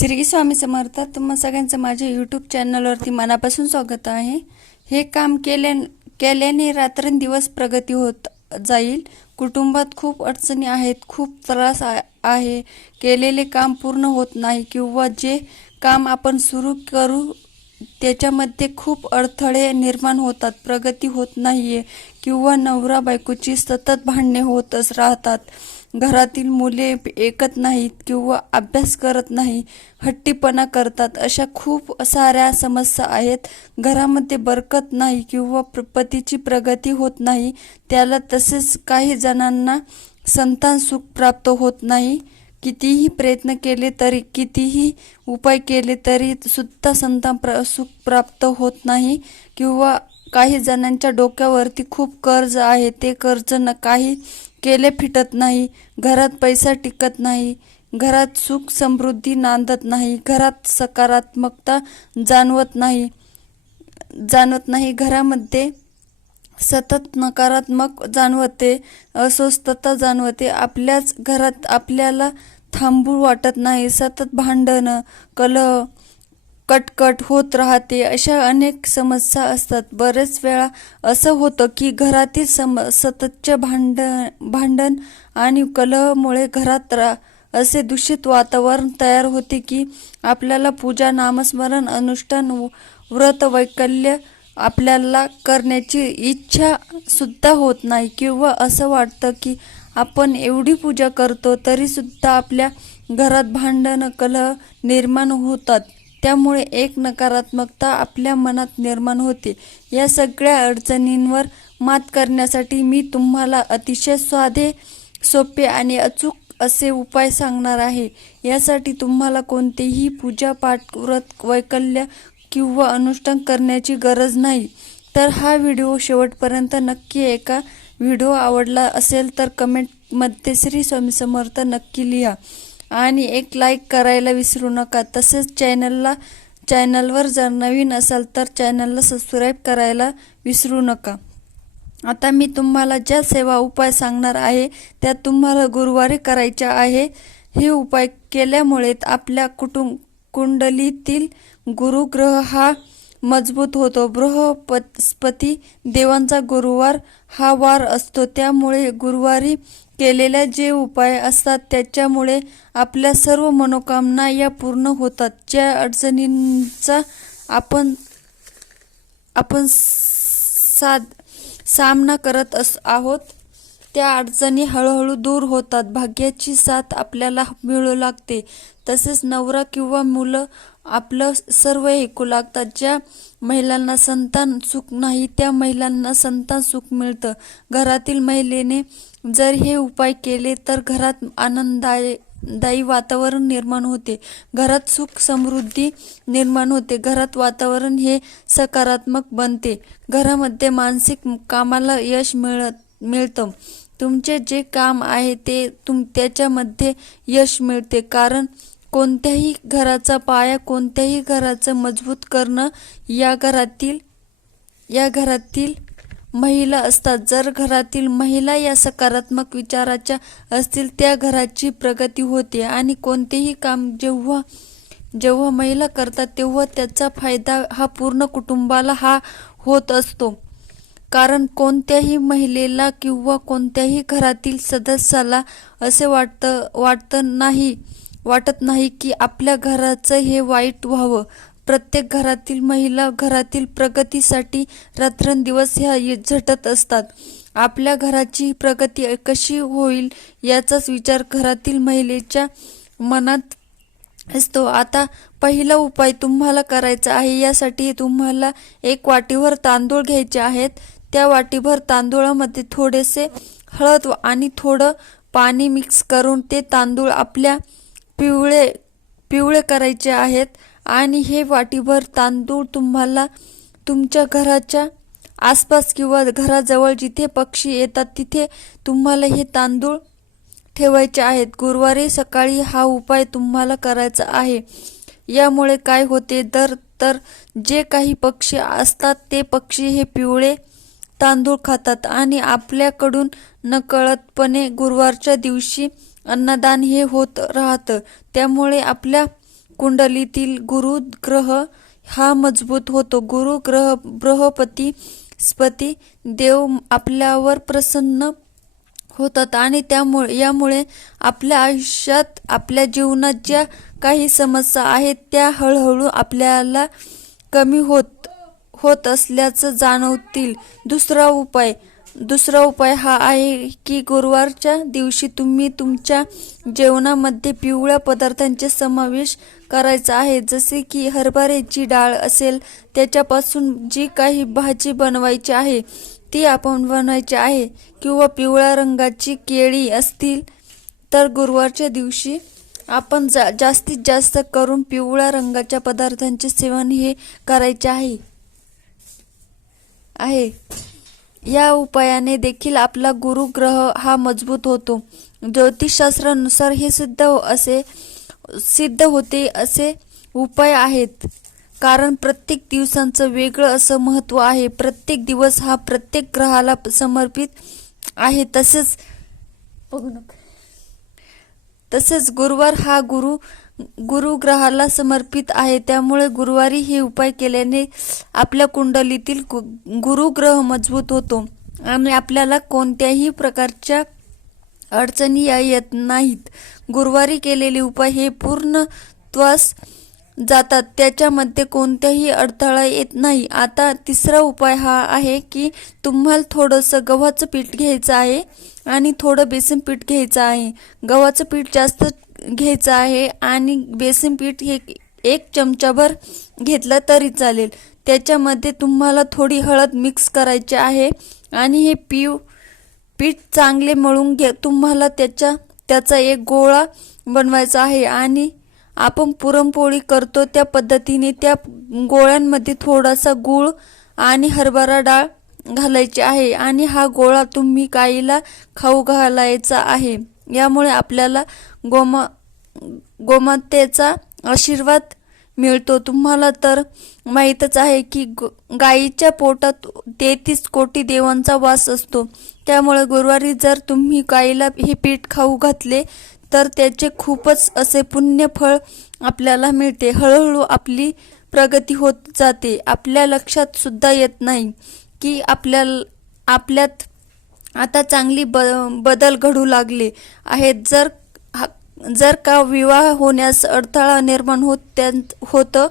श्री स्वामी समर्थ तुम्हा सगळ्यांचं माझ्या यूट्यूब चॅनलवरती मनापासून स्वागत आहे. हे काम केल्या केल्याने रात्रंदिवस प्रगती होत जाईल. कुटुंबात खूप अडचणी आहेत खूप त्रास आहे. केलेले काम पूर्ण होत नाही किंवा जे काम आपण सुरू करू त्याच्यामध्ये खूप अडथळे निर्माण होतात प्रगती होत नाही आहे किंवा नवरा बायकोची सतत भांडणे होतच राहतात. घरातील मुले ऐकत नाहीत किंवा अभ्यास करत नाही हट्टीपणा करतात. अशा खूप साऱ्या समस्या आहेत. घरामध्ये बरकत नाही किंवा प्र- पतीची प्रगती होत नाही त्याला तसेच काही जणांना संतान सुख प्राप्त होत नाही. कितीही प्रयत्न केले तरी कितीही उपाय केले तरी सुद्धा संतान प्र सुख प्राप्त होत नाही किंवा काही जणांच्या डोक्यावरती खूप कर्ज आहे. ते कर्ज न काही केले फिटत नाही घरात पैसा टिकत नाही घरात सुख समृद्धी नांदत नाही घरात सकारात्मकता जाणवत नाही जाणवत नाही घरामध्ये सतत नकारात्मक जाणवते अस्वस्थता जाणवते आपल्याच घरात आपल्याला थांबू वाटत नाही सतत भांडणं कलह कटकट होत राहते. अशा अनेक समस्या असतात. बरेच वेळा असं होतं की घरातील सम सततच्या भांड भांडण आणि कलहमुळे घरात रा असे दूषित वातावरण तयार होते की आपल्याला पूजा नामस्मरण अनुष्ठान व्रत वैकल्य आपल्याला करण्याची इच्छा सुद्धा होत नाही किंवा असं वाटतं की आपण एवढी पूजा करतो तरी सुद्धा आपल्या घरात भांडण कलह निर्माण होतात. त्यामुळे एक नकारात्मकता आपल्या मनात निर्माण होते. या सगळ्या अडचणींवर मात करण्यासाठी मी तुम्हाला अतिशय साधे सोपे आणि अचूक असे उपाय सांगणार आहे. यासाठी तुम्हाला कोणतेही पूजा पाठ व्रत वैकल्य किंवा अनुष्ठान करण्याची गरज नाही. तर हा व्हिडिओ शेवटपर्यंत नक्की ऐका व्हिडिओ आवडला असेल तर कमेंटमध्ये श्री स्वामी समर्थ नक्की लिहा. आणि एक लाईक करायला विसरू नका. तसेच चॅनलला चॅनलवर जर नवीन असाल तर चॅनलला सबस्क्राईब करायला विसरू नका. आता मी तुम्हाला ज्या सेवा उपाय सांगणार आहे त्या तुम्हाला गुरुवारी करायच्या आहे. हे उपाय केल्यामुळे आपल्या कुटुंब कुंडलीतील गुरुग्रह हा मजबूत होतो. बृहस्पती देवांचा गुरुवार हा वार असतो. त्यामुळे गुरुवारी केलेल्या जे उपाय असतात त्याच्यामुळे आपल्या सर्व मनोकामना या पूर्ण होतात. ज्या अडचणींचा आपण आपण साध सामना करत अस आहोत त्या अडचणी हळूहळू दूर होतात. भाग्याची साथ आपल्याला मिळू लागते. तसेच नवरा किंवा मुलं आपलं सर्व ऐकू लागतात ज्या महिलांना संतान सुख नाही त्या महिलांना संतान सुख मिळतं. घरातील महिलेने जर हे उपाय केले तर घरात आनंददाय दायी वातावरण निर्माण होते. घरात सुख समृद्धी निर्माण होते. घरात वातावरण हे सकारात्मक बनते. घरामध्ये मानसिक कामाला यश मिळत मिळतं. तुमचे जे काम आहे ते तुम त्याच्यामध्ये यश मिळते. कारण कोणत्याही घराचा पाया कोणत्याही घराचं मजबूत करणं या घरातील या घरातील महिला असतात. जर घरातील महिला या सकारात्मक विचाराच्या असतील त्या घराची प्रगती होते आणि कोणतेही काम जेव्हा जेव्हा महिला करतात तेव्हा त्याचा फायदा हा पूर्ण कुटुंबाला हा होत असतो. कारण कोणत्याही महिलेला किंवा कोणत्याही घरातील सदस्याला असे वाटतं वाटतं नाही. वाटत नाही की आपल्या घराचं हे वाईट व्हावं. प्रत्येक घरातील महिला घरातील प्रगतीसाठी रात्रंदिवस ह्या झटत असतात. आपल्या घराची प्रगती कशी होईल याचाच विचार घरातील महिलेच्या मनात असतो. आता पहिला उपाय तुम्हाला करायचा आहे यासाठी तुम्हाला एक वाटीभर तांदूळ घ्यायचे आहेत. त्या वाटीभर तांदूळामध्ये थोडेसे हळद आणि थोडं पाणी मिक्स करून ते तांदूळ आपल्या पिवळे पिवळे करायचे आहेत आणि हे वाटीभर तांदूळ तुम्हाला तुमच्या घराच्या आसपास किंवा घराजवळ जिथे पक्षी येतात तिथे तुम्हाला हे तांदूळ ठेवायचे आहेत. गुरुवारी सकाळी हा उपाय तुम्हाला करायचा आहे. यामुळे काय होते? तर तर जे काही पक्षी असतात ते पक्षी हे पिवळे तांदूळ खातात आणि आपल्याकडून नकळतपणे गुरुवारच्या दिवशी अन्नदान हे होत राहतं. त्यामुळे आपल्या कुंडलीतील गुरु ग्रह हा मजबूत होतो. गुरु ग्रह बृहपती स्पती देव आपल्यावर प्रसन्न होतात आणि त्यामुळे यामुळे आपल्या आयुष्यात आपल्या जीवनात ज्या काही समस्या आहेत त्या हळूहळू आपल्याला कमी होत होत असल्याचं जाणवतील. दुसरा उपाय दुसरा उपाय हा आहे की गुरुवारच्या दिवशी तुम्ही तुमच्या जेवणामध्ये पिवळ्या पदार्थांचे समावेश करायचा आहे. जसे की हरभऱ्याची डाळ असेल त्याच्यापासून जी काही भाजी बनवायची आहे ती आपण बनवायची आहे. किंवा पिवळ्या रंगाची केळी असतील तर गुरुवारच्या दिवशी आपण जा जास्तीत जास्त करून पिवळ्या रंगाच्या पदार्थांचे सेवन हे करायचे आहे. आहे. या उपायाने देखील आपला गुरुग्रह हा मजबूत होतो. ज्योतिषशास्त्रानुसार हे सिद्ध असे सिद्ध होते असे उपाय आहेत. कारण प्रत्येक दिवसांचं वेगळं असं महत्त्व आहे. प्रत्येक दिवस हा प्रत्येक ग्रहाला समर्पित आहे. तसेच बघू नका तसेच गुरुवार हा गुरु गुरुग्रहाला समर्पित आहे. त्यामुळे गुरुवारी हे उपाय केल्याने आपल्या कुंडलीतील गु गुरुग्रह मजबूत होतो. आणि आपल्याला कोणत्याही प्रकारच्या अडचणी या येत नाहीत. गुरुवारी केलेले उपाय हे पूर्ण त्वास जातात. त्याच्यामध्ये कोणत्याही अडथळा येत नाही. आता तिसरा उपाय हा आहे की तुम्हाला थोडंसं गव्हाचं पीठ घ्यायचं आहे. आणि थोडं बेसन पीठ घ्यायचं आहे. गव्हाचं पीठ जास्त घ्यायचं आहे आणि बेसन पीठ हे एक चमचाभर घेतलं तरी चालेल. त्याच्यामध्ये तुम्हाला थोडी हळद मिक्स करायची आहे आणि हे पीव पीठ चांगले मळून घे तुम्हाला त्याच्या त्याचा एक गोळा बनवायचा आहे आणि आपण पुरणपोळी करतो त्या पद्धतीने त्या गोळ्यांमध्ये थोडासा गूळ आणि हरभरा डाळ घालायची आहे आणि हा गोळा तुम्ही गाईला खाऊ घालायचा आहे. यामुळे आपल्याला गोमा गोमातेचा आशीर्वाद मिळतो. तुम्हाला तर माहीतच आहे की ग गाईच्या पोटात तेहतीस कोटी देवांचा वास असतो. त्यामुळे गुरुवारी जर तुम्ही गाईला हे पीठ खाऊ घातले तर त्याचे खूपच असे पुण्यफळ आपल्याला मिळते. हळूहळू आपली प्रगती होत जाते. आपल्या लक्षात सुद्धा येत नाही. की आपल्या आपल्यात आता चांगली ब बदल घडू लागले आहेत. जर हा जर का विवाह होण्यास अडथळा निर्माण होत त्यां होतं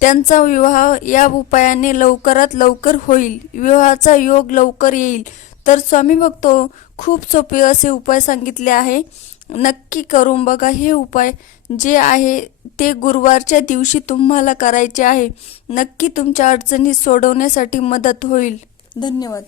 त्यांचा विवाह या उपायाने लवकरात लवकर होईल. विवाहाचा योग लवकर येईल. तर स्वामी भक्तो खूप सोपे असे उपाय सांगितले आहे. नक्की करून बघा. हे उपाय जे आहे ते गुरुवारच्या दिवशी तुम्हाला करायचे आहे. नक्की तुमच्या अडचणी सोडवण्यासाठी मदत होईल. धन्यवाद.